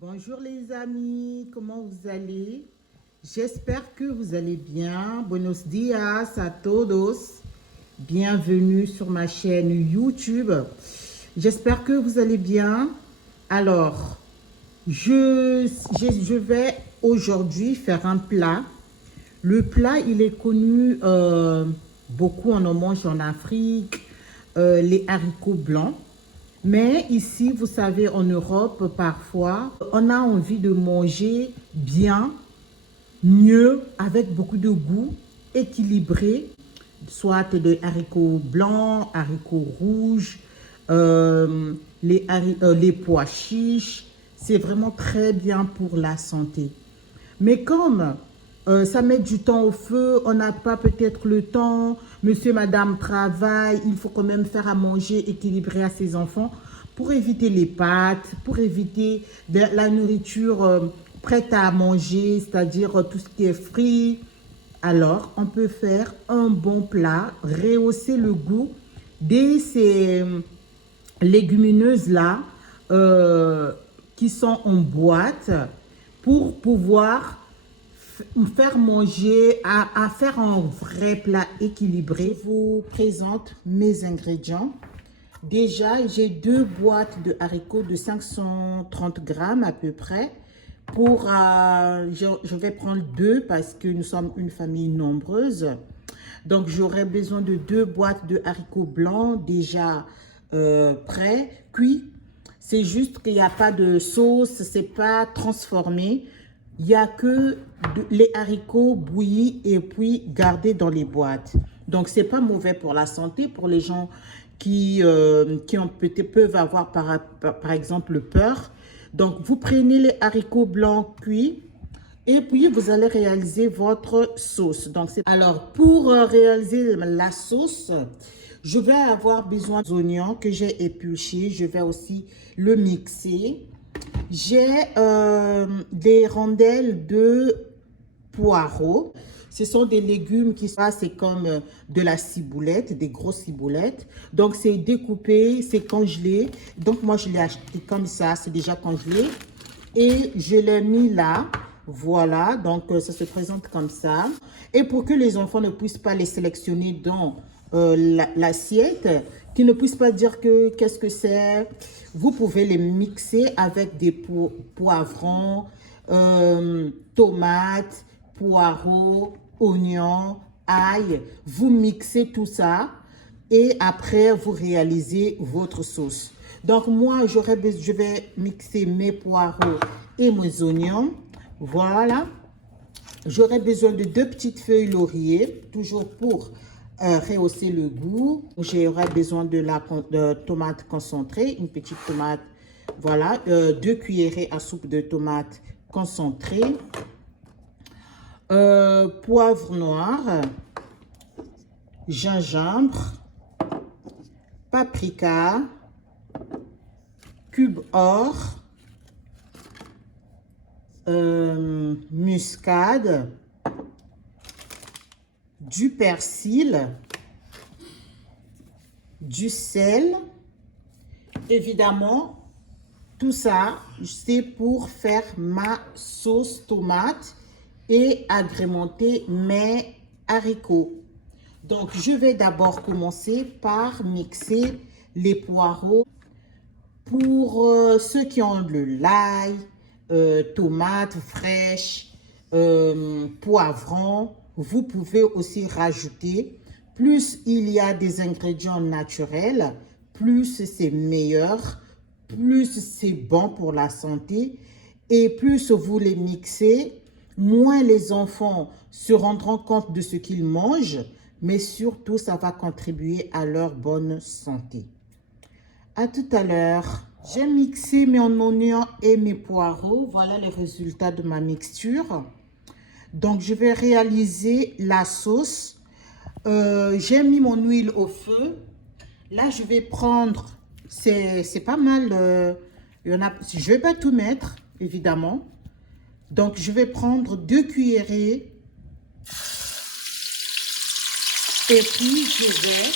Bonjour les amis, comment vous allez? J'espère que vous allez bien. Buenos dias a todos. Bienvenue sur ma chaîne YouTube. J'espère que vous allez bien. Alors, je vais aujourd'hui faire un plat. Le plat, il est connu, beaucoup on en mange en Afrique, les haricots blancs. Mais ici, vous savez, en Europe, parfois, on a envie de manger bien, mieux, avec beaucoup de goût, équilibré, soit de haricots blancs, haricots rouges, les pois chiches. C'est vraiment très bien pour la santé. Mais comme ça met du temps au feu, on n'a pas peut-être le temps, monsieur, madame travaille, il faut quand même faire à manger équilibré à ses enfants pour éviter les pâtes, pour éviter la nourriture prête à manger, c'est-à-dire tout ce qui est frit. Alors, on peut faire un bon plat, rehausser le goût de ces légumineuses-là qui sont en boîte pour pouvoir faire manger, à faire un vrai plat équilibré. Je vous présente mes ingrédients. Déjà, j'ai 2 boîtes de haricots de 530 grammes à peu près. Je vais prendre 2 parce que nous sommes une famille nombreuse. Donc, j'aurai besoin de 2 boîtes de haricots blancs déjà prêts, cuits. C'est juste qu'il n'y a pas de sauce, c'est pas transformé. Il n'y a que les haricots bouillis et puis gardés dans les boîtes. Donc, c'est pas mauvais pour la santé, pour les gens qui peuvent avoir par exemple peur. Donc, vous prenez les haricots blancs cuits et puis vous allez réaliser votre sauce. Donc, alors, pour réaliser la sauce, je vais avoir besoin d'oignons que j'ai épluchés. Je vais aussi le mixer. J'ai des rondelles de poireaux. Ce sont des légumes qui sont, c'est comme de la ciboulette, des grosses ciboulettes. Donc, c'est découpé, c'est congelé. Donc, moi, je l'ai acheté comme ça, c'est déjà congelé. Et je l'ai mis là. Voilà, donc ça se présente comme ça. Et pour que les enfants ne puissent pas les sélectionner dans l'assiette, qu'ils ne puissent pas dire que qu'est-ce que c'est, vous pouvez les mixer avec des poivrons, tomates, poireaux, oignons, ail. Vous mixez tout ça et après vous réalisez votre sauce. Donc moi, je vais mixer mes poireaux et mes oignons. Voilà. J'aurai besoin de 2 petites feuilles laurier, toujours pour rehausser le goût. J'aurai besoin de tomate concentrée, une petite tomate. Voilà, 2 cuillerées à soupe de tomate concentrée. Poivre noir, gingembre, paprika, cube or, muscade, du persil, du sel. Évidemment, tout ça, c'est pour faire ma sauce tomate et agrémenter mes haricots. Donc, je vais d'abord commencer par mixer les poireaux. Pour ceux qui ont de l'ail, tomates fraîches, poivrons, vous pouvez aussi rajouter. Plus il y a des ingrédients naturels, plus c'est meilleur, plus c'est bon pour la santé et plus vous les mixez, moins les enfants se rendront compte de ce qu'ils mangent, mais surtout ça va contribuer à leur bonne santé. À tout à l'heure. J'ai mixé mes oignons et mes poireaux. Voilà les résultats de ma mixture. Donc, je vais réaliser la sauce. J'ai mis mon huile au feu. Là, je vais prendre, c'est pas mal. Je ne vais pas tout mettre, évidemment. Donc, je vais prendre 2 cuillerées. Et puis, je vais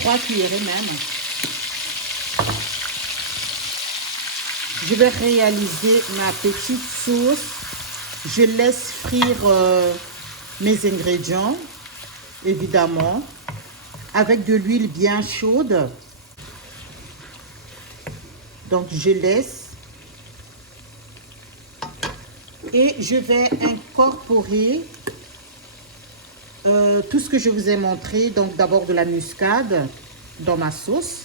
3 cuillerées même. Je vais réaliser ma petite sauce. Je laisse frire mes ingrédients, évidemment, avec de l'huile bien chaude. Donc, je laisse. Et je vais incorporer tout ce que je vous ai montré. Donc, d'abord de la muscade dans ma sauce.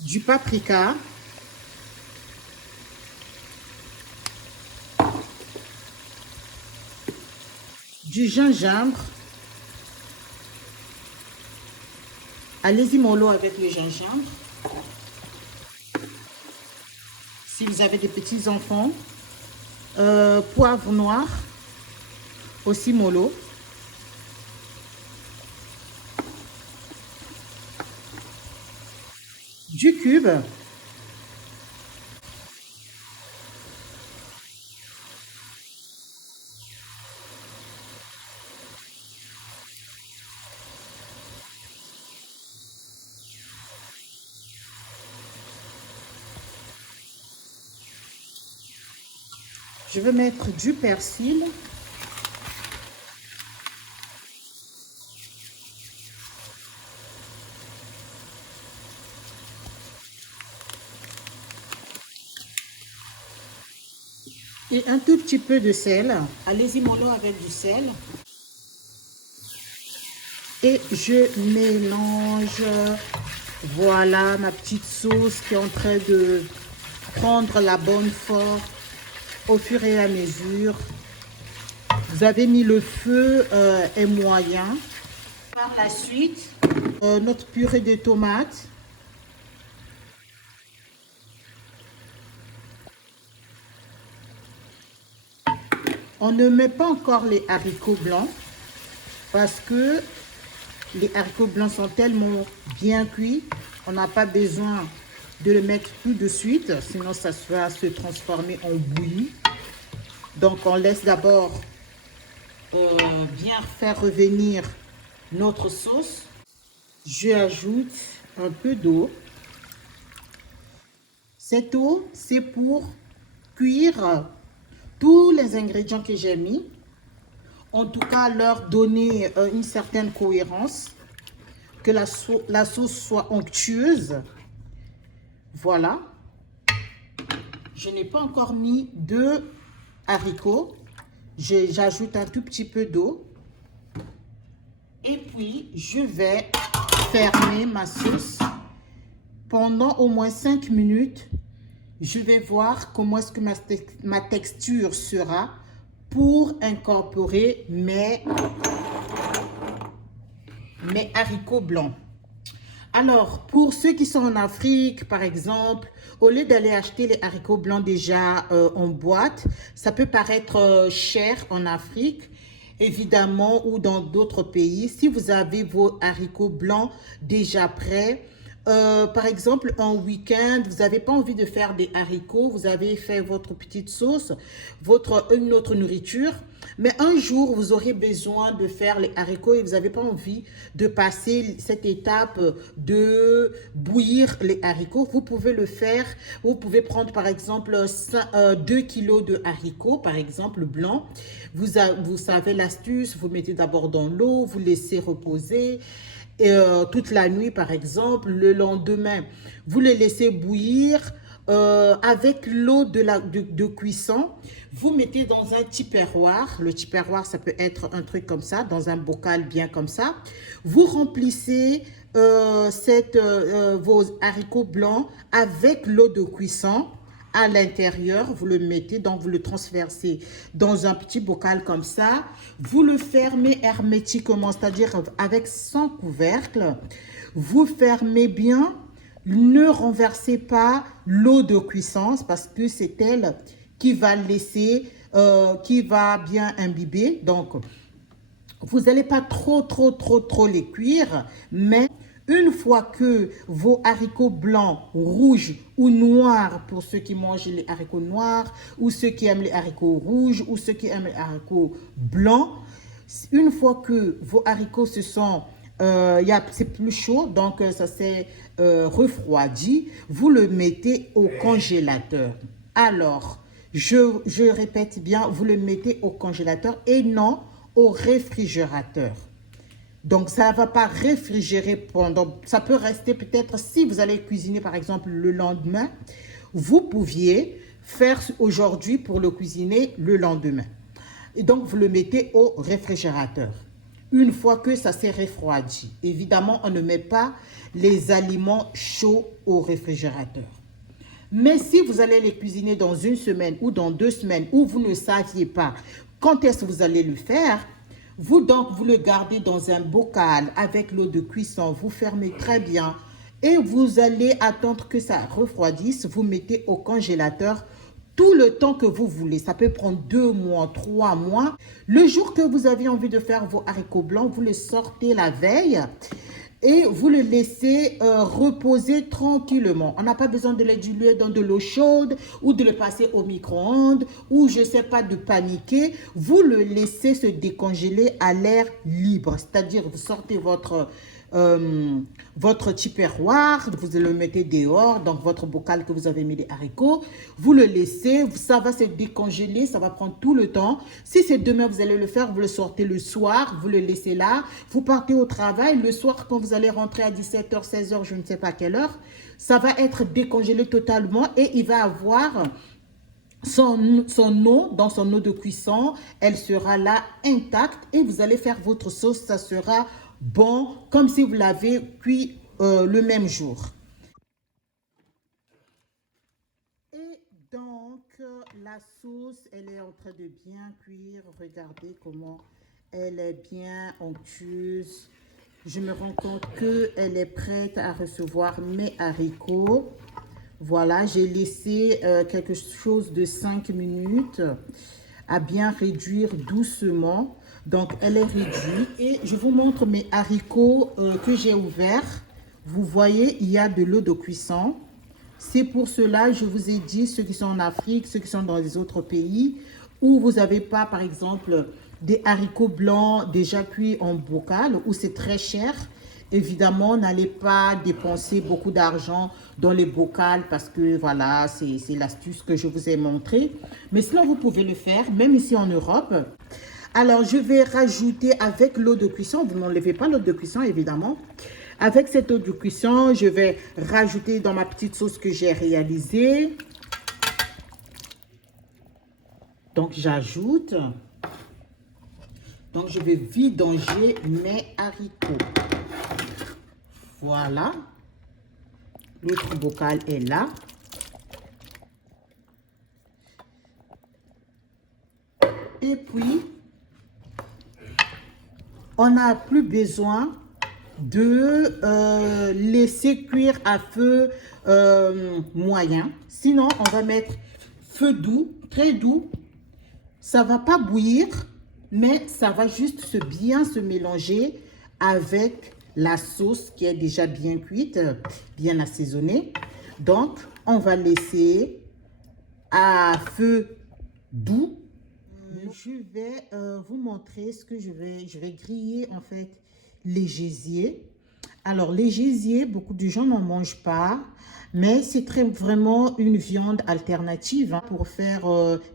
Du paprika. Du gingembre. Allez-y mollo avec le gingembre. Si vous avez des petits enfants. Poivre noir. Aussi mollo. Du cube. Je vais mettre du persil. Et un tout petit peu de sel. Allez-y mollo avec du sel. Et je mélange. Voilà ma petite sauce qui est en train de prendre la bonne forme au fur et à mesure. Vous avez mis le feu est moyen. Par la suite, notre purée de tomates. On ne met pas encore les haricots blancs parce que les haricots blancs sont tellement bien cuits. On n'a pas besoin de le mettre tout de suite, sinon ça va se transformer en bouillie. Donc on laisse d'abord bien faire revenir notre sauce. Je ajoute un peu d'eau. Cette eau, c'est pour cuire tous les ingrédients que j'ai mis. En tout cas, leur donner une certaine cohérence. Que la sauce soit onctueuse. Voilà. Je n'ai pas encore mis de haricots. J'ajoute un tout petit peu d'eau. Et puis, je vais fermer ma sauce pendant au moins 5 minutes. Je vais voir comment est-ce que ma texture sera pour incorporer mes haricots blancs. Alors, pour ceux qui sont en Afrique, par exemple, au lieu d'aller acheter les haricots blancs déjà en boîte, ça peut paraître cher en Afrique, évidemment, ou dans d'autres pays. Si vous avez vos haricots blancs déjà prêts, par exemple, un week-end, vous n'avez pas envie de faire des haricots, vous avez fait votre petite sauce, une autre nourriture, mais un jour, vous aurez besoin de faire les haricots et vous n'avez pas envie de passer cette étape de bouillir les haricots. Vous pouvez le faire, vous pouvez prendre par exemple 2 kilos de haricots, par exemple blancs. Vous savez l'astuce, vous mettez d'abord dans l'eau, vous laissez reposer. Toute la nuit par exemple, le lendemain, vous les laissez bouillir avec l'eau de cuisson. Vous mettez dans un tupperware. Le tupperware, ça peut être un truc comme ça, dans un bocal bien comme ça. Vous remplissez vos haricots blancs avec l'eau de cuisson. À l'intérieur, vous le mettez, donc vous le transversez dans un petit bocal comme ça. Vous le fermez hermétiquement, c'est-à-dire avec son couvercle. Vous fermez bien. Ne renversez pas l'eau de cuisson parce que c'est elle qui va laisser, qui va bien imbiber. Donc, vous n'allez pas trop les cuire, mais une fois que vos haricots blancs, rouges ou noirs, pour ceux qui mangent les haricots noirs, ou ceux qui aiment les haricots rouges, ou ceux qui aiment les haricots blancs, une fois que vos haricots se sont c'est plus chaud, donc ça s'est refroidi. Vous le mettez au congélateur. Alors, je répète bien, vous le mettez au congélateur et non au réfrigérateur. Donc, ça ne va pas réfrigérer pendant... Ça peut rester peut-être, si vous allez cuisiner par exemple le lendemain, vous pouviez faire aujourd'hui pour le cuisiner le lendemain. Et donc, vous le mettez au réfrigérateur. Une fois que ça s'est refroidi, évidemment, on ne met pas les aliments chauds au réfrigérateur. Mais si vous allez les cuisiner dans une semaine ou dans 2 semaines, ou vous ne saviez pas quand est-ce que vous allez le faire, vous le gardez dans un bocal avec l'eau de cuisson, vous fermez très bien et vous allez attendre que ça refroidisse, vous mettez au congélateur tout le temps que vous voulez. Ça peut prendre 2 mois, 3 mois. Le jour que vous avez envie de faire vos haricots blancs, vous les sortez la veille et vous le laissez reposer tranquillement. On n'a pas besoin de les diluer dans de l'eau chaude ou de le passer au micro-ondes ou je ne sais pas, de paniquer. Vous le laissez se décongeler à l'air libre. C'est-à-dire, vous sortez votre tupperware, vous le mettez dehors, donc votre bocal que vous avez mis les haricots, vous le laissez, ça va se décongeler, ça va prendre tout le temps. Si c'est demain, vous allez le faire, vous le sortez le soir, vous le laissez là, vous partez au travail, le soir quand vous allez rentrer à 17h, 16h, je ne sais pas quelle heure, ça va être décongelé totalement et il va avoir son eau, dans son eau de cuisson, elle sera là intacte et vous allez faire votre sauce, ça sera bon, comme si vous l'avez cuit le même jour. Et donc, la sauce, elle est en train de bien cuire. Regardez comment elle est bien onctueuse. Je me rends compte qu'elle est prête à recevoir mes haricots. Voilà, j'ai laissé quelque chose de 5 minutes à bien réduire doucement. Donc, elle est réduite. Et je vous montre mes haricots que j'ai ouverts. Vous voyez, il y a de l'eau de cuisson. C'est pour cela, je vous ai dit, ceux qui sont en Afrique, ceux qui sont dans les autres pays, où vous n'avez pas, par exemple, des haricots blancs déjà cuits en bocal, où c'est très cher. Évidemment, n'allez pas dépenser beaucoup d'argent dans les bocals parce que, voilà, c'est l'astuce que je vous ai montrée. Mais sinon, vous pouvez le faire, même ici en Europe. Alors, je vais rajouter avec l'eau de cuisson, vous n'enlevez pas l'eau de cuisson évidemment. Avec cette eau de cuisson, je vais rajouter dans ma petite sauce que j'ai réalisée. Donc, j'ajoute. Donc, je vais vidanger mes haricots. Voilà. L'autre bocal est là. Et puis, on n'a plus besoin de laisser cuire à feu moyen. Sinon, on va mettre feu doux, très doux. Ça ne va pas bouillir, mais ça va juste bien se mélanger avec la sauce qui est déjà bien cuite, bien assaisonnée. Donc, on va laisser à feu doux. Je vais vous montrer ce que je vais griller en fait les gésiers. Alors les gésiers, beaucoup de gens n'en mangent pas, mais c'est vraiment une viande alternative pour faire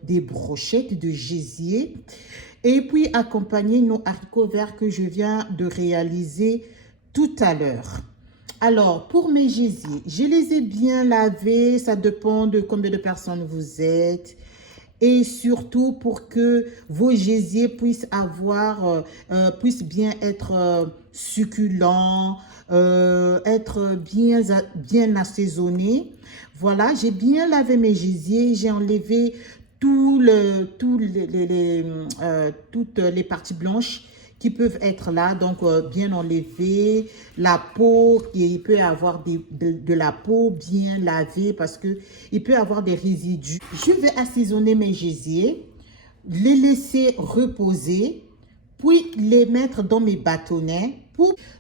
des brochettes de gésier. Et puis accompagner nos haricots verts que je viens de réaliser tout à l'heure. Alors, pour mes gésiers, je les ai bien lavés. Ça dépend de combien de personnes vous êtes. Et surtout pour que vos gésiers puissent bien être succulents, être bien assaisonnés. Voilà, j'ai bien lavé mes gésiers. J'ai enlevé toutes les parties blanches qui peuvent être là, donc bien enlever la peau, il peut y avoir de la peau bien lavée parce que il peut y avoir des résidus. Je vais assaisonner mes gésiers, les laisser reposer, puis les mettre dans mes bâtonnets.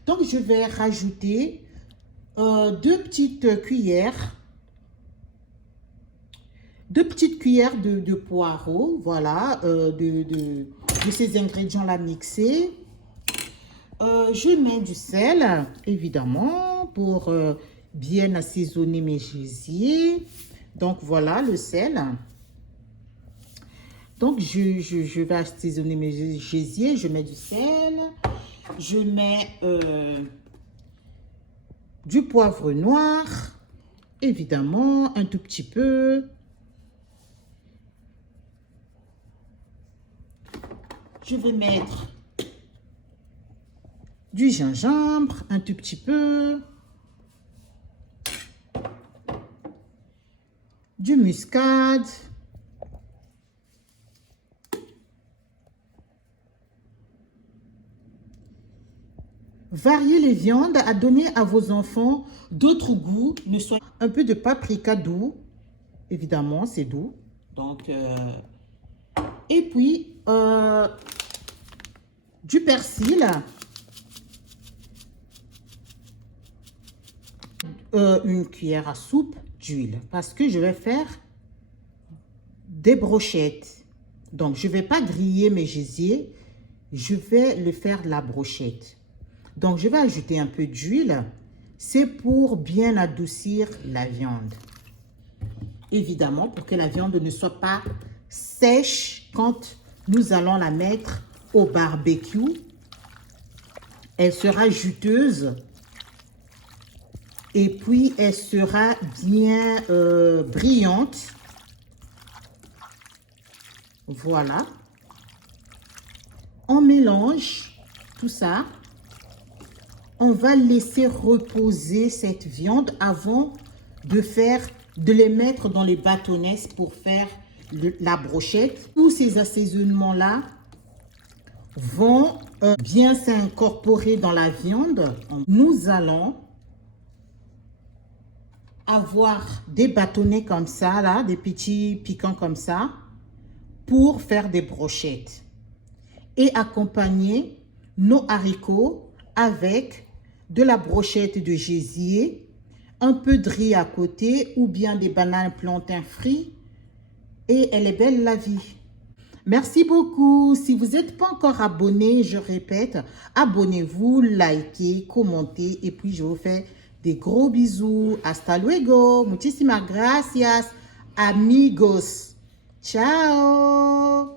Donc je vais rajouter 2 petites cuillères. 2 petites cuillères de poireaux, voilà, de ces ingrédients-là mixés. Je mets du sel, évidemment, pour bien assaisonner mes gésiers. Donc, voilà le sel. Donc, je vais assaisonner mes gésiers. Je mets du sel. Je mets du poivre noir, évidemment, un tout petit peu. Je vais mettre du gingembre, un tout petit peu. Du muscade. Variez les viandes à donner à vos enfants d'autres goûts. Un peu de paprika doux, évidemment, c'est doux. Donc, et puis, du persil, une cuillère à soupe d'huile parce que je vais faire des brochettes. Donc, je ne vais pas griller mes gésiers, je vais le faire de la brochette. Donc, je vais ajouter un peu d'huile. C'est pour bien adoucir la viande. Évidemment, pour que la viande ne soit pas sèche quand nous allons la mettre au barbecue. Elle sera juteuse. Et puis, elle sera bien brillante. Voilà. On mélange tout ça. On va laisser reposer cette viande avant de les mettre dans les bâtonnets pour faire la brochette. Tous ces assaisonnements-là vont bien s'incorporer dans la viande. Nous allons avoir des bâtonnets comme ça, là, des petits piquants comme ça, pour faire des brochettes. Et accompagner nos haricots avec de la brochette de gésier, un peu de riz à côté ou bien des bananes plantains frits. Et elle est belle la vie. Merci beaucoup. Si vous n'êtes pas encore abonné, je répète, abonnez-vous, likez, commentez et puis je vous fais des gros bisous. Hasta luego. Muchísimas gracias, amigos. Ciao.